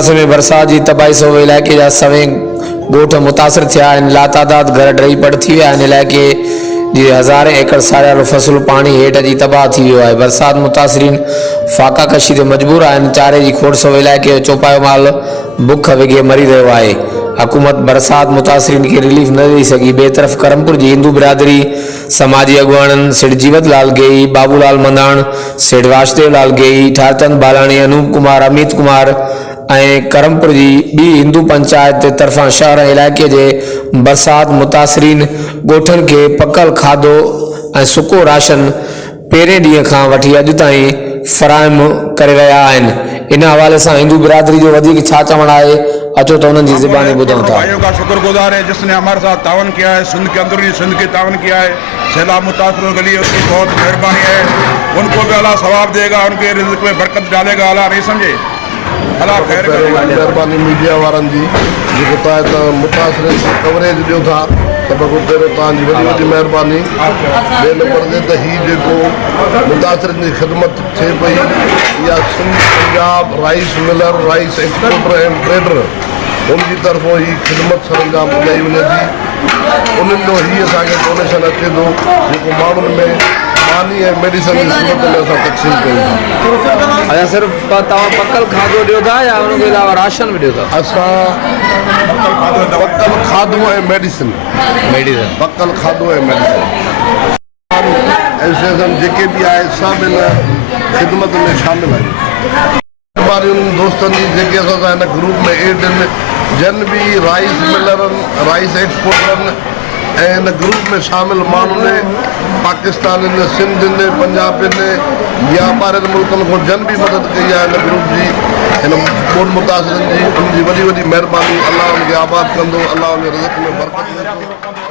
पासे में बरसात की तबाही सो इलाइक़े जा सवें ॻोठ मुतासिर थिया आहिनि। लातादाद घर ढही पड़ थी विया आहिनि। इलाइक़े जी हज़ारे एकड़ सारियल फसल पानी हेठ जी तबाह थी वियो आहे। बरसात मुतासिरीन फाका कशी ते मजबूर आहिनि। चारे जी खोड़ सो इलाइक़े जो चौपायो माल बुख विघे मरी रहियो आहे। हुकूमत बरसात मुतासिरीन के रिलीफ न ॾेई सघी। ॿिए तरफ़ करमपुर जी हिंदू बिरादरी समाजी अगुवाणनि सेठ जीवत लाल गेई, बाबूलाल मंदाण, सेठ वासुदेव लाल गेई, ठारचंद बालाणी, अनूप कुमार, अमित कुमार ऐं करमपुर जी ॿी हिंदू पंचायत तरफ़ां शहर ऐं इलाइक़े जे बरसात मुतासिरीन ॻोठनि खे पकल खाधो ऐं सुको राशन पहिरें ॾींहं खां वठी अॼु ताईं फ़राहम करे रहिया आहिनि। इन हवाले सां हिंदू बिरादरी जो वधीक छा चवणु आहे, अचो त उन्हनि जी ज़बानी ॿुधूं था। भाइयों का शुक्रगुजार है जिसने हमारे साथ तावन किया है, सिंध के अंदरूनी सिंध के तावन किया है। सैलाब मुतासर के लिए उसकी बहुत मेहरबानी है। उनको भी अल्लाह सवाब देगा, उनके रिज़्क़ में बरकत डालेगा। अल्लाह नहीं समझे, अल्लाह खैर करेगा। मेहरबानी मीडिया वारनि जी जेको तव्हां मुतासिर कवरेज ॾियो था, सभु पहिरियों तव्हांजी वॾी वॾी मेहरबानी। ॿिए नंबर ते त हीउ जेको मुतासिरनि जी ख़िदमत थिए पई, इहा Sindh Punjab rice miller, rice exporter and trader उनकी तरफ़ों ही ख़िदमत सरंजाम कई वञे थी। उन्हनि जो ही असांखे डोनेशन अचे थो जेको माण्हुनि में पानी ऐं मेडिसन जी सूरत में असां तक़सीम कयूं था। अच्छा, सिर्फ़ तव्हां पकल खाधो ॾियो था या उनखे अलावा राशन बि ॾियो था? असां पकल खाधो ऐं मेडिसिन, पकल खाधो ऐं मेडिसिन एसोसिएशन जेके बि आहे सभु इन ख़िदमत में शामिल आहिनि। उन्हनि दोस्तनि जी जेके असां हिन ग्रुप में एड आहिनि, जन बि राइस मिलरनि, राइस एक्सपोर्टरनि ऐं इन ग्रुप में शामिल माण्हुनि पाकिस्तान आहिनि, सिंध आहिनि, पंजाब आहिनि या ॿाहिरि मुल्कनि खां जन बि मदद कई आहे हिन ग्रुप जी, हिन ॿोॾि मुतासिरनि जी। उनजी वॾी वॾी महिरबानी। अलाह उनखे आबाद कंदो, अलाह उनजे रिज़्क़ में बरकत ॾींदो।